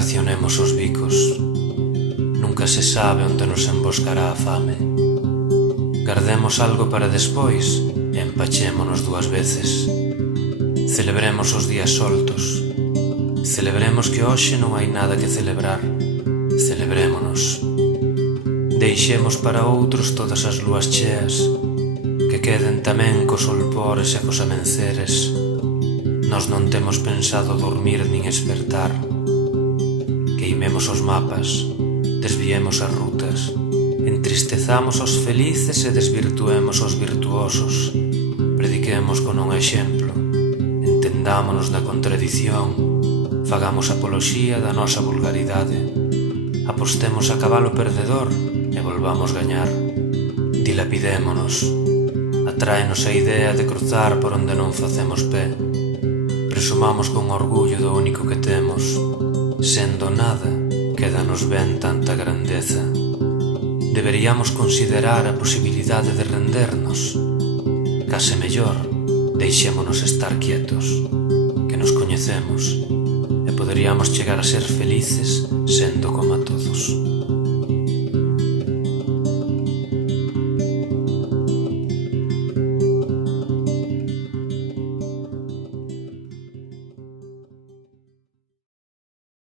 racionemos os bicos. Nunca se sabe onde nos emboscará a fame. Guardemos algo para despois e empachémonos 2 veces. Celebremos os días soltos. Celebremos que hoxe non hai nada que celebrar. Celebrémonos. Deixemos para outros todas as lúas cheas, que queden tamén cos solpores e cos amenceres. Nós non temos pensado dormir nin espertar. Queimemos os mapas, desviemos as rutas, entristezamos os felices e desvirtuemos os virtuosos. Prediquemos con un exemplo, entendámonos na contradición, fagamos apoloxía da nosa vulgaridade, apostemos a cabalo perdedor e volvamos gañar. Dilapidémonos, atráenos a idea de cruzar por onde non facemos pé. Presumamos con orgullo do único que temos. Sendo nada, quédanos ben tanta grandeza. Deberíamos considerar a posibilidade de rendernos. Case mellor, deixémonos estar quietos, que nos coñecemos e poderíamos chegar a ser felices sendo como a todos.